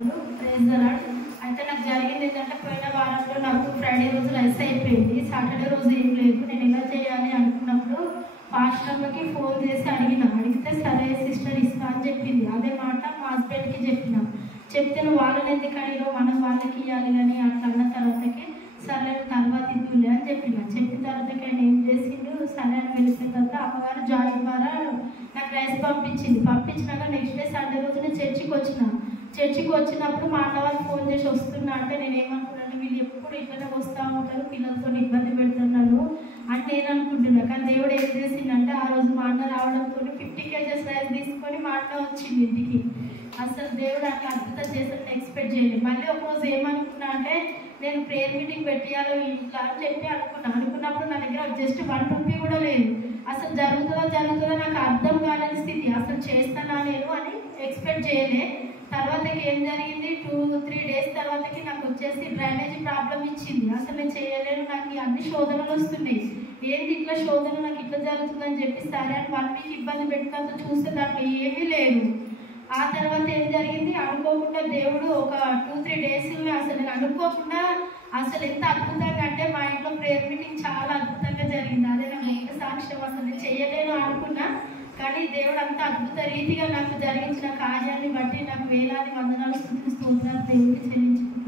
Praise the lord. అయితే నాకు జరిగింది ఏంటంటే పోయిన వారంలో నాకు ఫ్రైడే రోజు రైస్ అయిపోయింది. సాటర్డే రోజు ఏం లేదు. నేను ఎలా చేయాలి అనుకున్నప్పుడు పాస్టర్కి ఫోన్ చేసి అడిగితే సరే సిస్టర్ ఇస్తా అని చెప్పింది. అదే మాట మా హస్బెండ్కి చెప్తే నువ్వు వాళ్ళని ఎందుకు అడిగావు, మనం వాళ్ళకి ఇవ్వాలి కానీ అట్లా అన్న తర్వాతకి సరే తర్వాత ఇద్దులే అని చెప్పిన తర్వాతకి ఆయన ఏం చేసిండు, సరే అని వెళ్ళిపోయిన తర్వాత అమ్మగారు జాయిన్ ద్వారా నాకు రైస్ పంపించినాక నెక్స్ట్ డే సండే రోజు నేను చర్చికి వచ్చినప్పుడు మా అన్న వాళ్ళు ఫోన్ చేసి వస్తున్నా అంటే నేను ఏమనుకున్నాను, వీళ్ళు ఎప్పుడు ఇట్లనే వస్తూ ఉంటారు, పిల్లలతో ఇబ్బంది పెడుతున్నాను అని నేను అనుకుంటున్నా. కానీ దేవుడు ఏం చేసిందంటే ఆ రోజు మా అన్న రావడంతో 50 kgs రైస్ తీసుకొని మా అన్న వచ్చింది ఇంటికి. అసలు దేవుడు అట్లా అద్భుతం చేస్తాడని ఎక్స్పెక్ట్ చేయలేదు. మళ్ళీ ఒకరోజు ఏమనుకున్నా అంటే నేను ప్రేయర్ మీటింగ్ పెట్టియాలో ఇట్లా అని చెప్పి అనుకున్నప్పుడు నా దగ్గర జస్ట్ 1 రూపీ కూడా లేదు. అసలు జరుగుతుందో నాకు అర్థం కాలేని స్థితి. అసలు చేస్తానా నేను అని ఎక్స్పెక్ట్ చేయలే. తర్వాతకి ఏం జరిగింది, 2-3 డేస్ తర్వాతకి నాకు వచ్చేసి డ్రైనేజ్ ప్రాబ్లం ఇచ్చింది. అసలు నేను చేయలేను, నాకు అన్ని శోధనలు వస్తున్నాయి, ఏంటి ఇట్లా శోధన నాకు ఇట్లా జరుగుతుందని చెప్పి సరే అని 1 వీక్ ఇబ్బంది పెట్టుకుంటూ చూస్తే దాంట్లో ఏమీ లేదు. ఆ తర్వాత ఏం జరిగింది, అనుకోకుండా దేవుడు ఒక 2-3 డేస్ అసలు నేను అనుకోకుండా అసలు ఎంత అద్భుతంగా అంటే మా ఇంట్లో ప్రేయర్ మీటింగ్ చాలా అద్భుతంగా జరిగింది. అదే నాకు ఎంత సాక్ష్యం. అసలు నేను చేయలేను అనుకున్నా, కానీ దేవుడు అంత అద్భుత రీతిగా నాకు జరిగించిన కార్యాన్ని బట్టి నాకు వేలాది వందనాలు స్తుతులు స్తోత్రాలు దేవుడికి చెల్లించుకుంటున్నాను.